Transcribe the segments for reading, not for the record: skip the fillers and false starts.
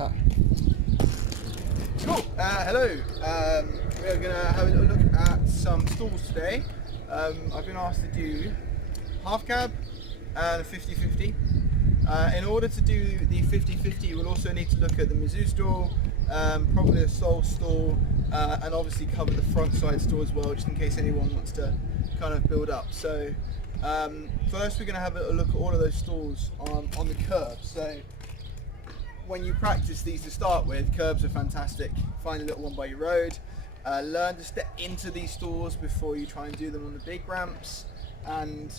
hat. Cool. Hello. We're going to have a little look at some stalls today. I've been asked to do half cab and a 50-50. In order to do the 50-50, we'll also need to look at the mizou stall, probably a sole stall, and obviously cover the front side stall as well, just in case anyone wants to kind of build up. So first we're going to have a look at all of those stalls on the curb. So when you practice these to start with, curbs are fantastic. Find a little one by your road. Learn to step into these stalls before you try and do them on the big ramps, and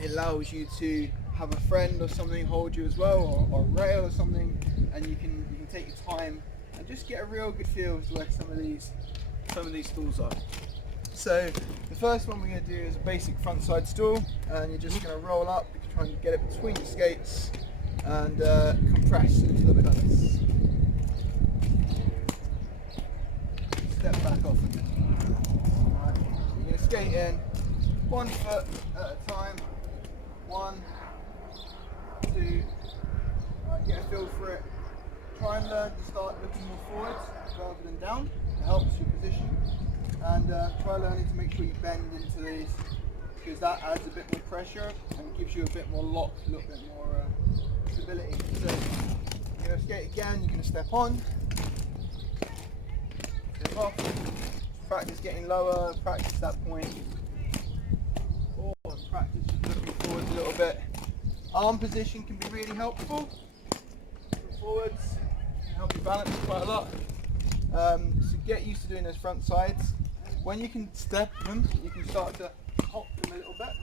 it allows you to have a friend or something hold you as well, or a rail or something, and you can take your time and just get a real good feel as to where some of these stalls are. So the first one we're going to do is a basic front side stall, and you're just going to roll up, you can try and get it between your skates and compress a little bit like this. Step back off a bit. Right. You're going to skate in 1 foot at a time. 1, 2. Right, get a feel for it. Try and learn to start looking more forwards rather than down. It helps your position. And try learning to make sure you bend into these, because that adds a bit more pressure and gives you a bit more lock, a little bit more stability. So you're going to skate again, you're going to step on, step off, practice getting lower, practice that point, or practice just looking forwards a little bit. Arm position can be really helpful. Looking forwards can help you balance quite a lot. So get used to doing those front sides. When you can step them, you can start to hop them a little bit.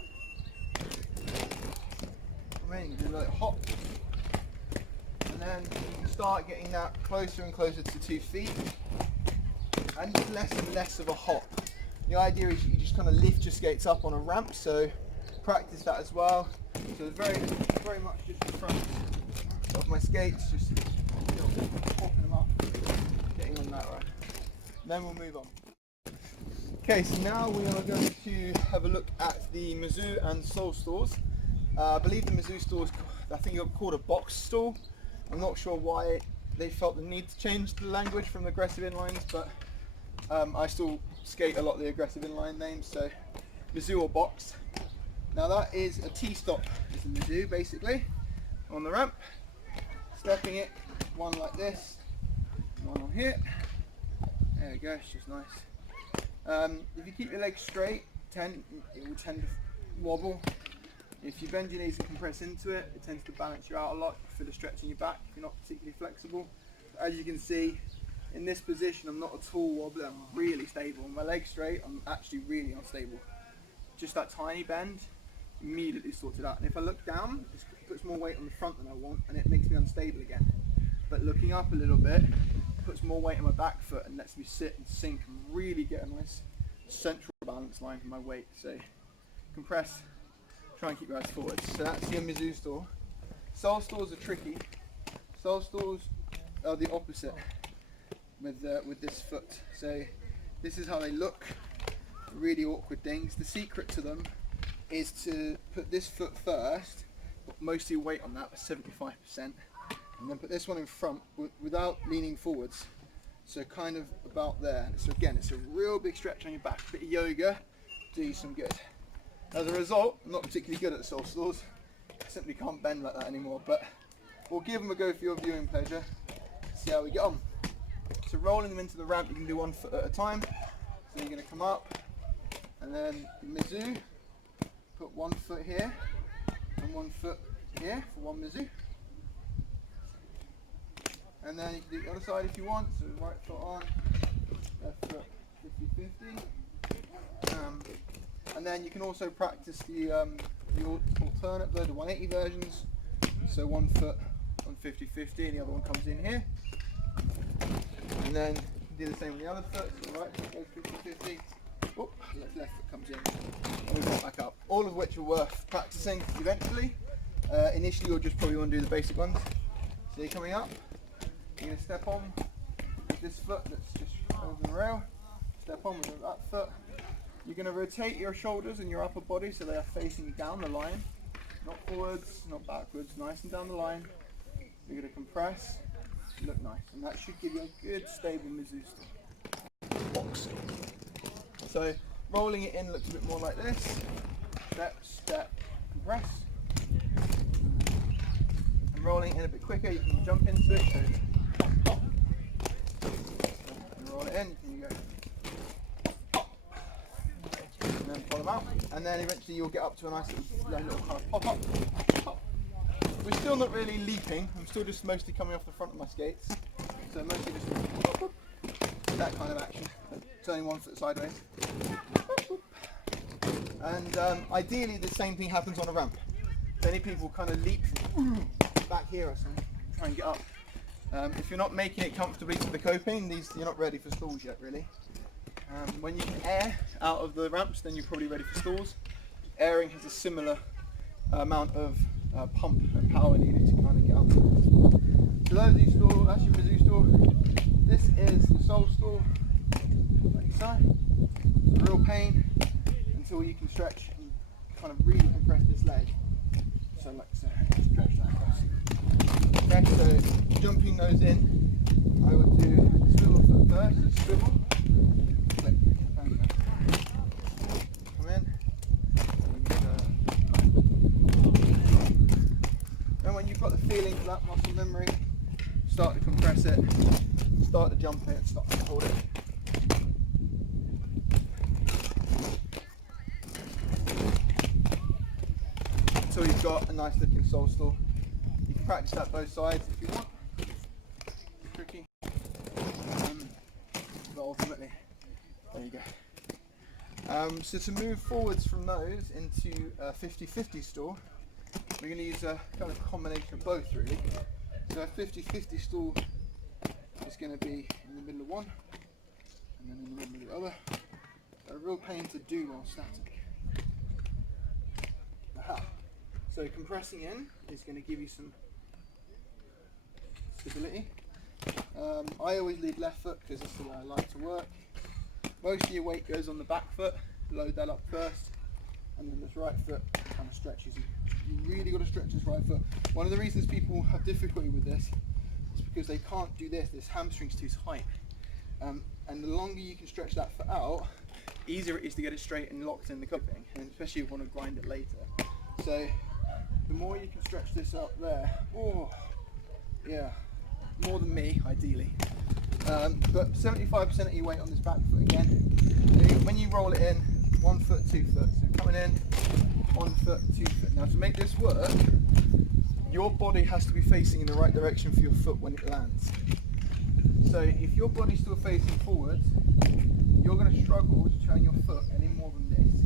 I mean, you can do like hop, and then you can start getting that closer and closer to 2 feet, and just less and less of a hop. The idea is you just kind of lift your skates up on a ramp, so practice that as well. So it's very much just in front of my skates, just hopping them up, getting on that right. And then we'll move on. Okay, so now we are going to have a look at the mizou and sole stalls. I believe the mizou stall is, I think it's called a box stall. I'm not sure why they felt the need to change the language from the aggressive inlines, but I still skate a lot of the aggressive inline names, so mizou or box. Now that is a T-stop, it's a mizou basically, on the ramp. Stepping it, one like this, one on here. There we go, it's just nice. If you keep your legs straight, it will tend to wobble. If you bend your knees and compress into it, it tends to balance you out a lot. You feel a stretch in your back if you're not particularly flexible. As you can see, in this position, I'm not at all wobbly, I'm really stable. With my legs straight, I'm actually really unstable. Just that tiny bend immediately sorts it out. And if I look down, it puts more weight on the front than I want, and it makes me unstable again. But looking up a little bit, puts more weight on my back foot and lets me sit and sink and really get a nice central balance line for my weight. So compress, try and keep your eyes forward. So that's your mizou stall. Sole stalls are tricky. Sole stalls are the opposite with this foot. So this is how they look. Really awkward things. The secret to them is to put this foot first, put most of your weight on that, 75%. And then put this one in front without leaning forwards, so kind of about there. So again, it's a real big stretch on your back. A bit of yoga do you some good. As a result, I'm not particularly good at sole stalls. I simply can't bend like that anymore, but we'll give them a go for your viewing pleasure. See how we get on. So rolling them into the ramp, you can do 1 foot at a time. So you're going to come up, and then mizou, put 1 foot here and 1 foot here for one mizou. And then you can do the other side if you want, so right foot on, left foot 50-50. And then you can also practice the alternate, the 180 versions. So 1 foot on 50-50 and the other one comes in here. And then you do the same with the other foot, so right foot goes 50-50. Oh, left foot comes in and we pop back up. All of which are worth practicing eventually. Initially you'll just probably want to do the basic ones. So you're coming up. You're going to step on with this foot that's just over the rail, step on with that foot. You're going to rotate your shoulders and your upper body so they are facing down the line, not forwards, not backwards, nice and down the line. You're going to compress, look nice, and that should give you a good stable mizou box. So rolling it in looks a bit more like this. Step, step, compress. And rolling it in a bit quicker, you can jump into it. So pop, pop. And roll it in, and you go. And then pull them out, and then eventually you'll get up to a nice little kind of pop up. Pop. We're still not really leaping. I'm still just mostly coming off the front of my skates. So mostly just that kind of action. Turning one foot sideways. And ideally the same thing happens on a ramp. Many people kind of leap back here or something, try and get up. If you're not making it comfortably to the coping, you're not ready for stalls yet really. When you can air out of the ramps, then you're probably ready for stalls. Airing has a similar amount of pump and power needed to kind of get up. So those are your stall, that's your mizou stall. This is your sole stall, like so. A real pain until you can stretch and kind of really compress this leg. So like so, stretch that across. Okay, so jumping those in, I would do swivel foot first, so swivel, click, bang, bang. Come in. And when you've got the feeling for that muscle memory, start to compress it, start to jump it, start to hold it. Until you've got a nice looking sole stall. You can practice that both sides if you want. It's tricky. But ultimately, there you go. So to move forwards from those into a 50-50 stall, we're going to use a kind of combination of both really. So a 50-50 stall is going to be in the middle of one and then in the middle of the other. A real pain to do while static. Aha. So compressing in is going to give you some stability. I always lead left foot because that's the way I like to work. Most of your weight goes on the back foot, load that up first, and then this right foot kind of stretches. You really got to stretch this right foot. One of the reasons people have difficulty with this is because they can't do this hamstring's too tight. And the longer you can stretch that foot out, easier it is to get it straight and locked in the coping, and especially if you want to grind it later. So the more you can stretch this up there, oh yeah, more than me ideally, but 75% of your weight on this back foot again. When you roll it in, 1 foot, 2 foot, so coming in, 1 foot, 2 foot. Now to make this work, your body has to be facing in the right direction for your foot when it lands. So if your body's still facing forwards, you're going to struggle to turn your foot any more than this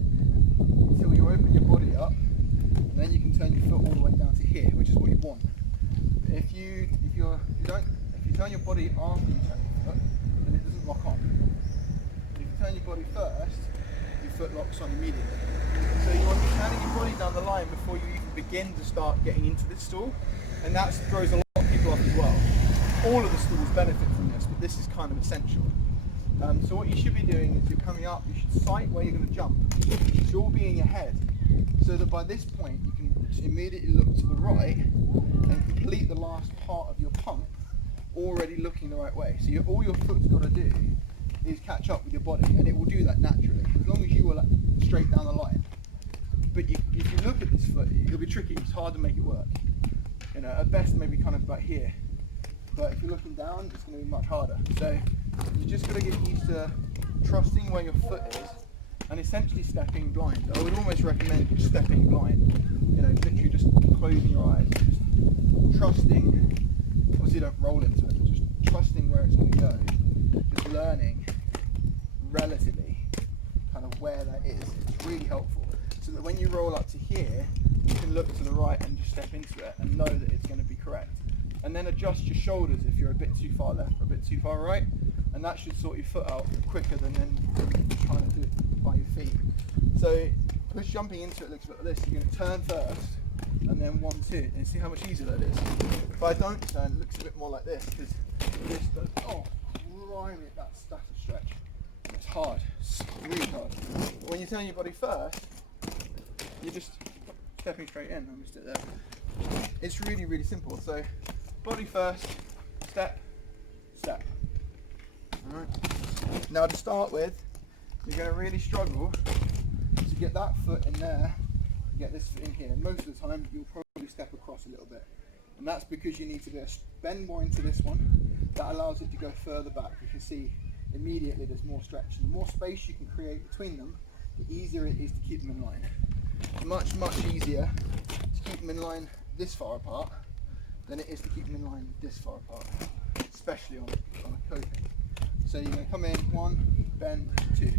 until you open your body up, and then you can turn your foot all the way down to here, which is what you want. If you turn your body after you turn your foot, then it doesn't lock on. If you turn your body first, your foot locks on immediately. So you want to be turning your body down the line before you even begin to start getting into this stall, and that throws a lot of people off as well. All of the stalls benefit from this, but this is kind of essential. So what you should be doing is you're coming up, you should sight where you're going to jump. So you'll be in your head, so that by this point you can immediately look to the right and complete the last part of your pump already looking the right way. So all your foot's got to do is catch up with your body, and it will do that naturally, as long as you are like straight down the line. But if you look at this foot, it'll be tricky, it's hard to make it work. You know, at best maybe kind of about here. But if you're looking down, it's going to be much harder. So you just got to get used to trusting where your foot is and essentially stepping blind. I would almost recommend stepping blind. You know, literally just closing your eyes, just trusting. Obviously, don't roll into it, but just trusting where it's going to go. Just learning relatively kind of where that is. It's really helpful. So that when you roll up to here, you can look to the right and just step into it and know that it's going to be correct. And then adjust your shoulders if you're a bit too far left or a bit too far right, and that should sort your foot out quicker than trying to do it by your feet. So push jumping into it looks like this. You're going to turn first and then 1, 2, and see how much easier that is. If I don't turn, it looks a bit more like this, because this does, oh, grimy, that stutter stretch. It's hard, it's really hard. But when you turn your body first, you're just stepping straight in. I missed it there. It's really, really simple. So body first, step, step. Alright. Now to start with, you're going to really struggle to get that foot in there, get this foot in here. Most of the time you'll probably step across a little bit. And that's because you need to bend more into this one. That allows it to go further back. You can see immediately there's more stretch. And the more space you can create between them, the easier it is to keep them in line. Much, much easier to keep them in line this far apart than it is to keep them in line this far apart, especially on a coping. So you're going to come in, 1, bend, 2. Okay,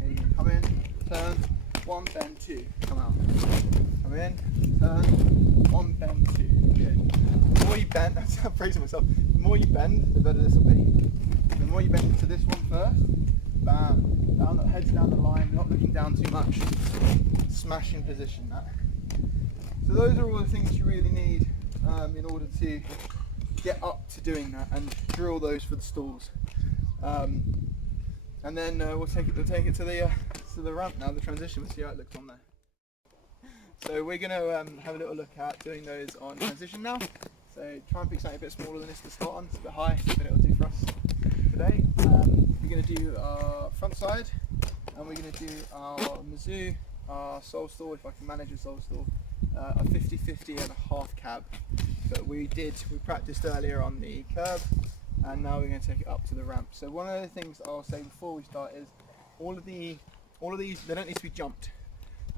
you're going to come in, turn, 1, bend, 2, come out. Come in, turn, 1, bend, 2. Good. The more you bend, I'm praising myself, the more you bend, the better this will be. The more you bend into this one first, bam, down the head's down the line, not looking down too much, smash in position that. So those are all the things you really need in order to get up to doing that and drill those for the stalls. And then we'll take it to the ramp now, the transition. We'll see how it looks on there. So we're going to have a little look at doing those on transition now. So try and pick something a bit smaller than this to start on. It's a bit high, but it'll do for us today. We're going to do our front side, and we're going to do our mizou, our sole stall, if I can manage a sole stall, a 50-50 and a half cab. But we practiced earlier on the curb, and now we're going to take it up to the ramp. So one of the things I'll say before we start is all of these, they don't need to be jumped.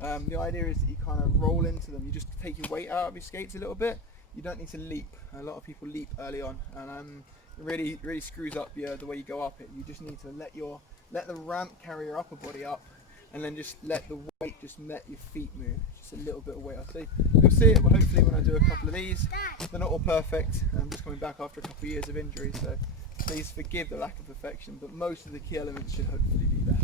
The idea is that you kind of roll into them. You just take your weight out of your skates a little bit. You don't need to leap. A lot of people leap early on, and it really screws up the way you go up it. You just need to let the ramp carry your upper body up, and then just let the weight just let your feet move. Just a little bit of weight. You'll see it hopefully when I do a couple of these. They're not all perfect. I'm just coming back after a couple of years of injury, so please forgive the lack of perfection, but most of the key elements should hopefully be there.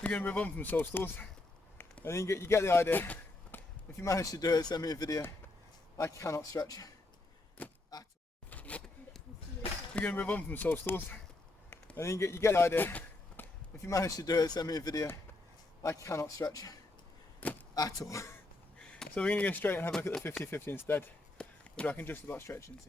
We're going to move on from sole stalls. I think you get the idea. If you manage to do it, send me a video. I cannot stretch at all. We're going to move on from sole stalls. I think you get the idea. If you manage to do it, send me a video. I cannot stretch at all. So we're going to go straight and have a look at the 50-50 instead, which I can just about stretch into.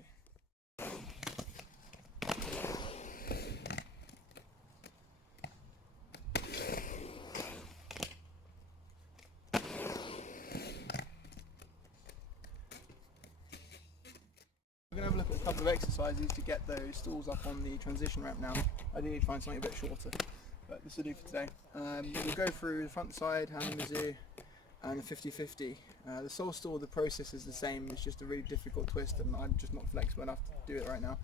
We're going to have a look at a couple of exercises to get those stalls up on the transition ramp now. I do need to find something a bit shorter, but this will do for today. We'll go through the front side, hand mizou, and the 50-50. The sole stall, the process is the same, it's just a really difficult twist, and I'm just not flexible enough to do it right now.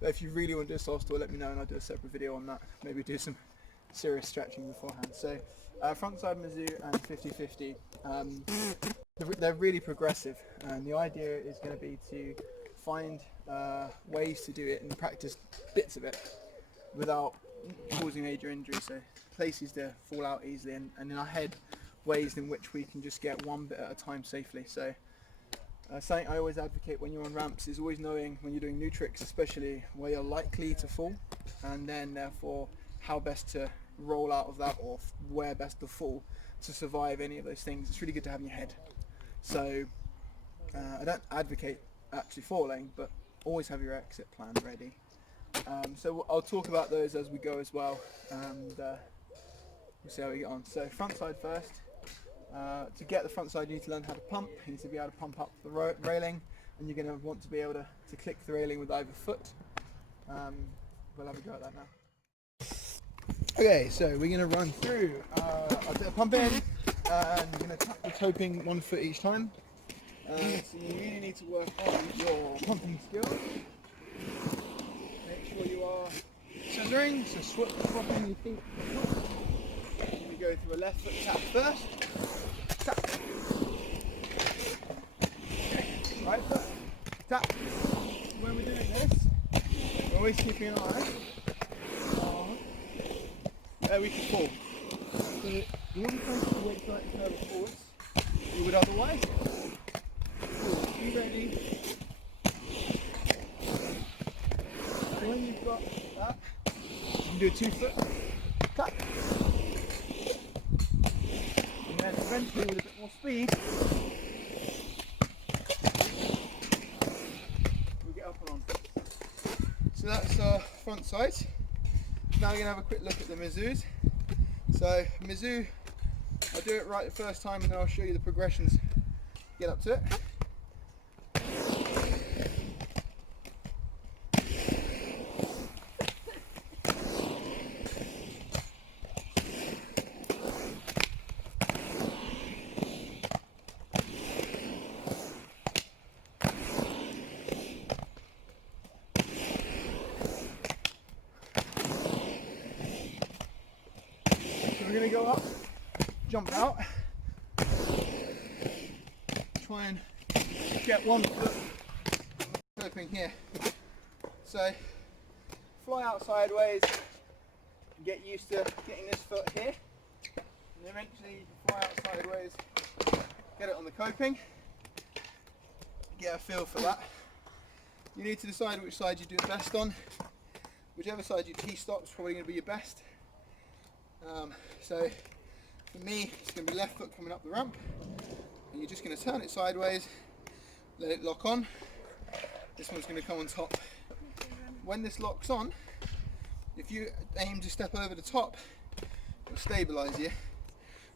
But if you really want to do a sole stall, let me know and I'll do a separate video on that. Maybe do some serious stretching beforehand. So front side mizou and 50-50, they're really progressive, and the idea is going to be to find ways to do it and practice bits of it without causing major injury, so places to fall out easily, and in our head ways in which we can just get one bit at a time safely. So something I always advocate when you're on ramps is always knowing when you're doing new tricks, especially where you're likely to fall, and then therefore how best to roll out of that, or where best to fall to survive any of those things. It's really good to have in your head. So I don't advocate actually falling, but always have your exit plan ready. So I'll talk about those as we go as well, and we'll see how we get on. So front side first. To get the front side, you need to learn how to pump. You need to be able to pump up the railing, and you're going to want to be able to click the railing with either foot. We'll have a go at that now. Okay, so we're going to run through a bit of pumping, and you're going to tap the coping 1 foot each time. So you really need to work on your pumping skills. Make sure you are centering, so swapping your feet. You go through a left foot tap first. Tap. Right foot. Tap. When we're doing this, we're always keeping an eye on where we can fall. So you want to place the weight slightly further forwards than you would otherwise. Cool. Be ready. So when you've got that, you can do a 2-foot cut. And then eventually with a bit more speed, we'll get up and on. So that's our front sides. Now we're going to have a quick look at the mizous. So mizou, I'll do it right the first time and then I'll show you the progressions. Get up to it. We're going to go up, jump out, try and get one foot opening here. So fly out sideways and get used to getting this foot here. And eventually you can fly out sideways, get it on the coping, get a feel for that. You need to decide which side you do it best on. Whichever side you T-stop is probably going to be your best. So for me, it's going to be left foot coming up the ramp, and you're just going to turn it sideways, let it lock on. This one's going to come on top. When this locks on, if you aim to step over the top, it'll stabilise you,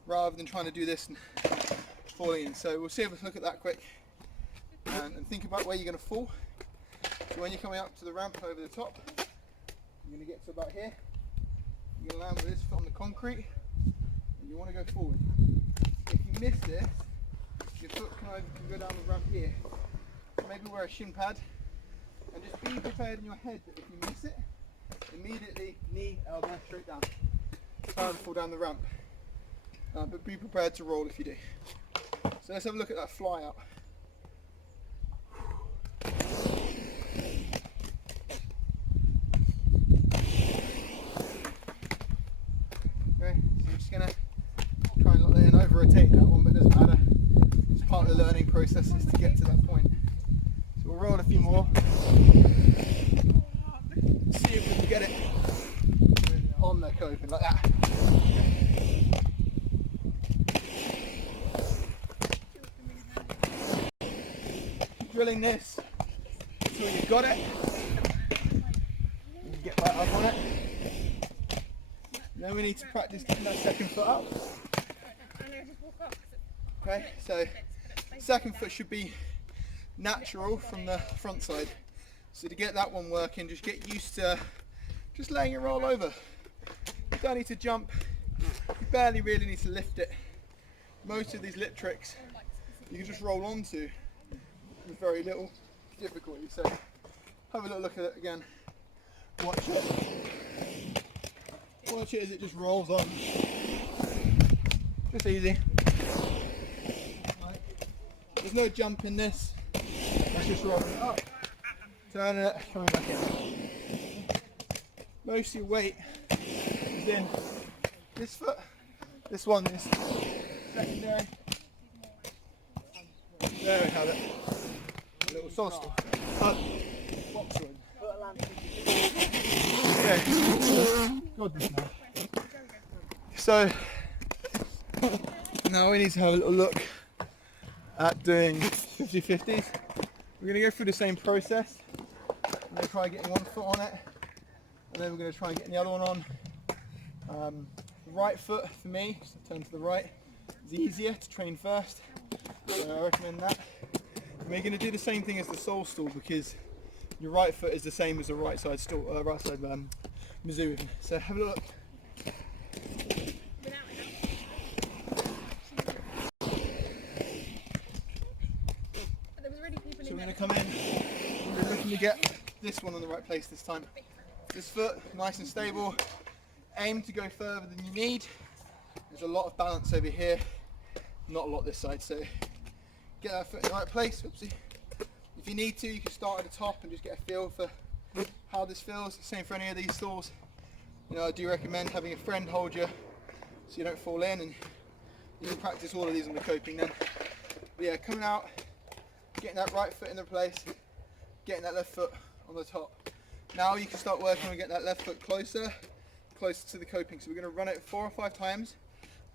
rather than trying to do this and falling in. So we'll see if we look at that quick, and think about where you're going to fall. So when you're coming up to the ramp over the top, you're going to get to about here. You're going to land with this foot on the concrete, and you want to go forward. If you miss this, your foot can go down the ramp here. So maybe wear a shin pad, and just be prepared in your head that if you miss it, immediately knee, elbow, straight down. Try and fall down the ramp. But be prepared to roll if you do. So let's have a look at that fly out. Going to try and let in, over-rotate that one, but it doesn't matter. It's part of the learning process is to get to that point. So we'll roll a few more. See if we can get it on the coping like that. Drilling this until you've got it. You can get right up on it. Then we need to practice getting that second foot up. Okay, so second foot should be natural from the front side. So to get that one working, just get used to just letting it roll over. You don't need to jump, you barely really need to lift it. Most of these lip tricks you can just roll onto with very little difficulty. So have a little look at it again. Watch it. Watch it as it just rolls on. Just easy. Right. There's no jump in this. It's just rolling it up, turning it, coming back in. Most of your weight is in this foot. This one is secondary. There we have it. A little solstice. Box one. Okay. So now we need to have a little look at doing 50-50s. We're going to go through the same process. I'm going to try getting one foot on it, and then we're going to try and get the other one on. The right foot for me, so turn to the right, is easier to train first, so I recommend that. And we're going to do the same thing as the sole stool, because your right foot is the same as the right side stool, mizou. So have a look. So we're going to come in, we're looking to get this one on the right place this time. This foot, nice and stable. Aim to go further than you need. There's a lot of balance over here, not a lot this side, so get that foot in the right place. Oopsie. If you need to, you can start at the top and just get a feel for how this feels. Same for any of these stools. You know, I do recommend having a friend hold you so you don't fall in, and you can practice all of these on the coping then. But yeah, coming out, getting that right foot in the place, getting that left foot on the top. Now you can start working on getting that left foot closer to the coping. So we're going to run it 4 or 5 times.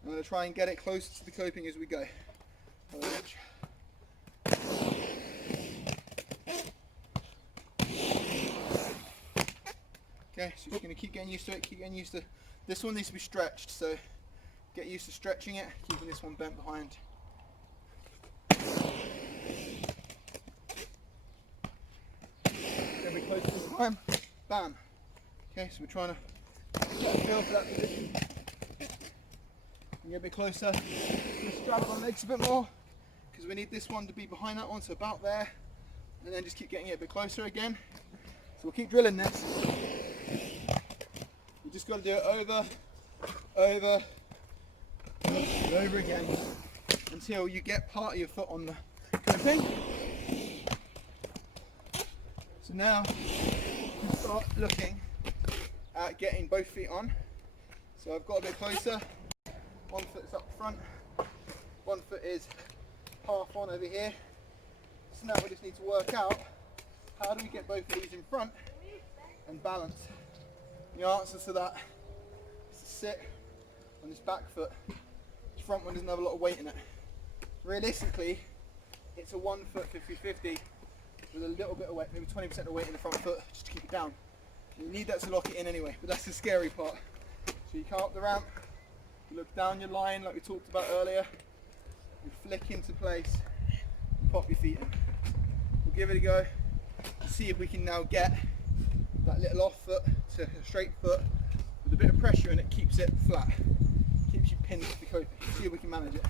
I'm going to try and get it closer to the coping as we go. Okay, so you're going to keep getting used to it, keep getting used to. This one needs to be stretched, so get used to stretching it, keeping this one bent behind. Every close to the time, bam. Okay, so we're trying to get a feel for that position. Get a bit closer, just straddle our legs a bit more, because we need this one to be behind that one, so about there, and then just keep getting it a bit closer again. So we'll keep drilling this. You just got to do it over and over again until you get part of your foot on the coping. So now you can start looking at getting both feet on. So I've got a bit closer. One foot's up front, one foot is half on over here. So now we just need to work out how do we get both of these in front and balance. The answer to that is to sit on this back foot. This front one doesn't have a lot of weight in it. Realistically, it's a 1 foot 50-50 with a little bit of weight, maybe 20% of weight in the front foot, just to keep it down. You need that to lock it in anyway, but that's the scary part. So you come up the ramp, you look down your line like we talked about earlier, you flick into place, and pop your feet in. We'll give it a go and see if we can now get that little off foot to a straight foot with a bit of pressure in it, keeps it flat, keeps you pinned to the coping. See if we can manage it.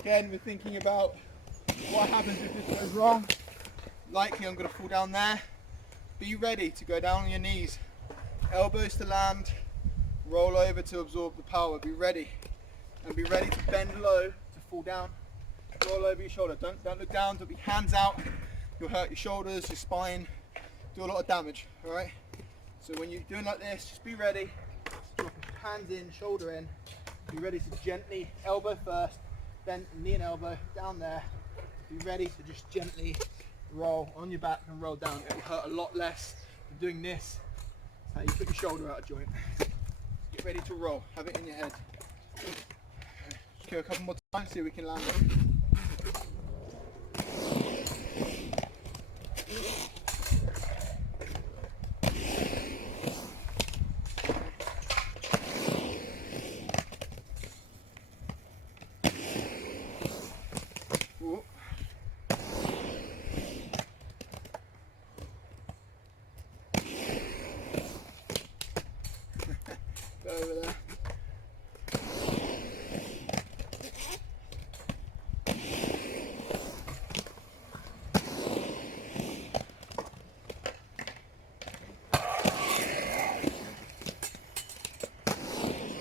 Again, we're thinking about what happens if this goes wrong. Likely I'm going to fall down there. Be ready to go down on your knees, elbows to land, roll over to absorb the power. Be ready, and be ready to bend low to fall down. Roll over your shoulder. Don't look down. Don't be hands out. You'll hurt your shoulders, your spine, do a lot of damage. All right. So when you're doing like this, just be ready. Drop hands in, shoulder in. Be ready to gently elbow first, bend knee and elbow down there. Be ready to just gently roll on your back and roll down. It will hurt a lot less than doing this. That's how you put your shoulder out of joint. Get ready to roll. Have it in your head. Just go a couple more times, see if we can land it. Over there.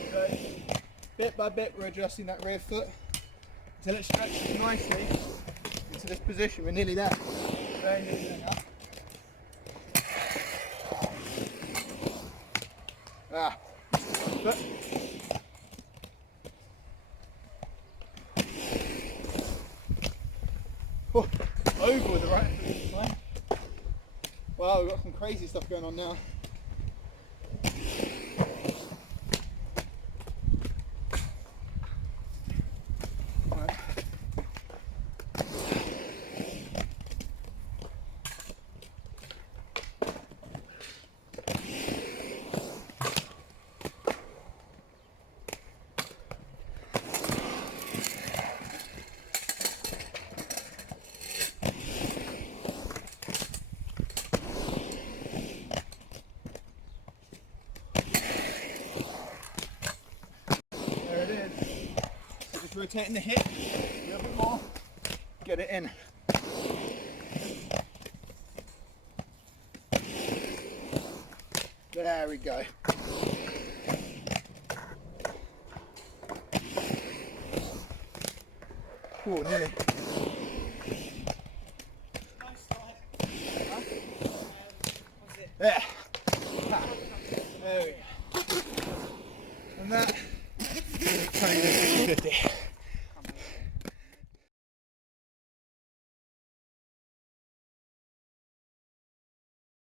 Okay. Bit by bit we're adjusting that rear foot until it stretches nicely into this position. We're nearly there. Very nearly there now. But over with the right foot this time. Wow, we've got some crazy stuff going on now. Right. Rotating the hip a little bit more, get it in. There we go. Whoa, nearly.